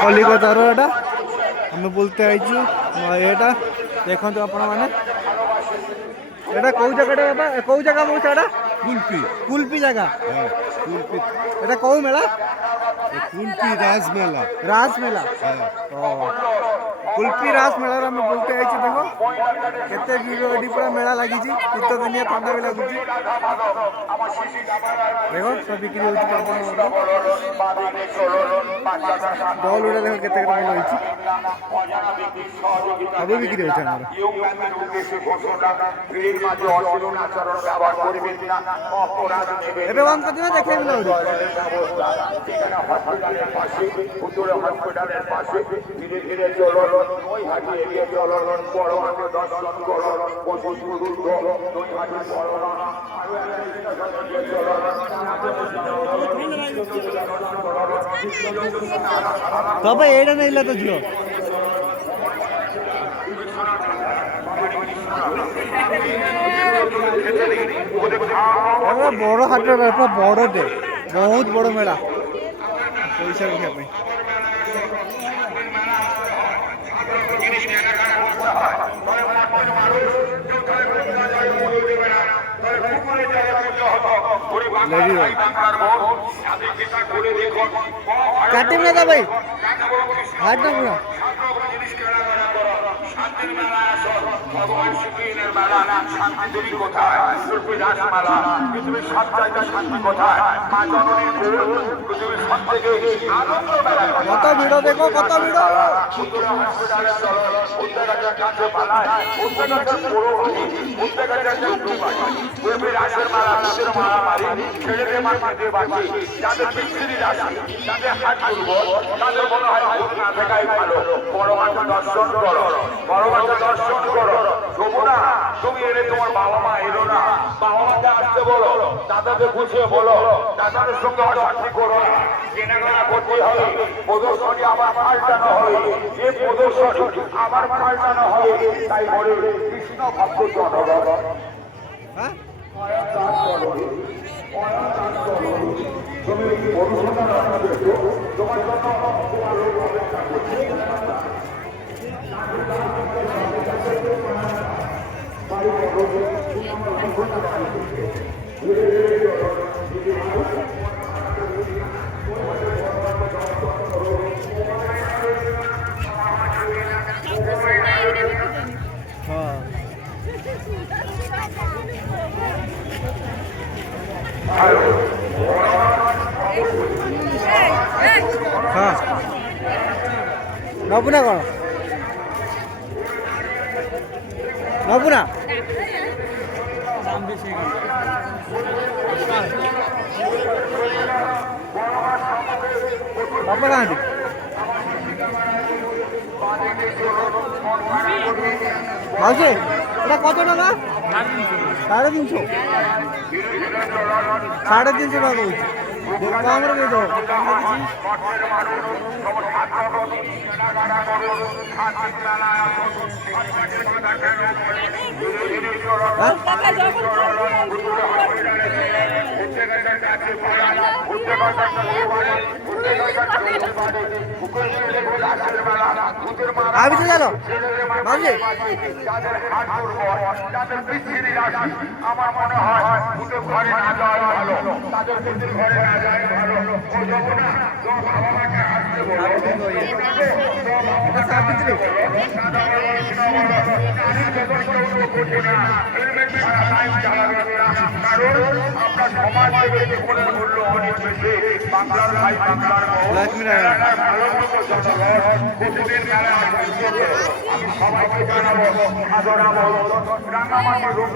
কলিকতার এটা আমি বলতে আইছু এটা দেখুন আপন মানে এটা কোউ জায়গাটা বাবা কোউ জায়গা বলছে এটা কুলপি। কুলপি জায়গা হ্যাঁ, কুলপি। এটা কোউ মেলা কুলপি রাজমেলা। রাজ মেলা হ্যাঁ। ও কুলপি রাজ মেলার আমি বলতে আইছি দেখো কেতে ভিড় এটি পুরা মেলা লাগিছি শীত দিনিয়া ঠান্ডা भी লাগুছি দেখো সব বিক্রি হচ্ছে পাপড় বল উড়ে দেখো কেতে কেতে বল হইছি সব বিক্রি হচ্ছে আমার এবে ওয়ান কত না দেখে মিলা হসপিটালের পাশে ধীরে ধীরে চলন নই হাঁটি এগিয়ে চলন বড় হাতে দর্শন করন পঁচিশ ঊর্ধ্ব নই হাঁটি চলন তবে এইটা নেইলে তো ঝিও বড় হাটের ব্যাপার বড়টে বহুত বড় মেলা পয়সা রেখা পাই কাটিম না ভাই হাট না পুরা ভগবান শ্রীকৃষ্ণের মেলা শান্তি দেবী কোথায় রাস মেলা পৃথিবীর সব জায়গায় শান্তি কোথায় মা জননীর পৃথিবীর সব থেকে আনন্দ মেলা কত ভিড় দেখো কত ভিড় হসপিটালে চলো উত্তরাখণ্ডের কাছে পালায় উত্তরাখণ্ডের পুরো উত্তরাখণ্ডের রাসের মেলা রাসের মারামারি ছেলেদের মারতে বাকি যাদের বিচ্ছিরি রাশি যাদের হাত দুর্বল তাদের মনে হয় ভূত না থাকাই ভালো বড় মাকে দর্শন করো বড় মাকে দর্শন করো যমুনা তুমি এলে তোমার বাবা মা এলো না বাবা মাকে আসতে বলো দাদাকে বুঝিয়ে বলো দাদাদের সঙ্গে অশান্তি করো না কেনাকাটা করতে হবে প্রদর্শনী আবার পাল্টানো হবে যে প্রদর্শনী আবার পাল্টানো হবে তাই বলে কৃষ্ণ ভক্ত জনগণ হ্যাঁ তুমি অনুসন্ধান তোমার জন্য হ্যাঁ নবু না কଣ নবু না বাবা কাহান্তি মাউসি এটা কত টাকা 350 350 টাকা বলছি কম রেখে দাও আমি তো জানো মাঝে আমার মনে হয় ঘরে না যাওয়াই ভালো তাদের ঘরে না যাওয়াই ভালো বাংলার ভাই বাংলার আমি সবাইকে জানাবো রাঙামাটি রূপ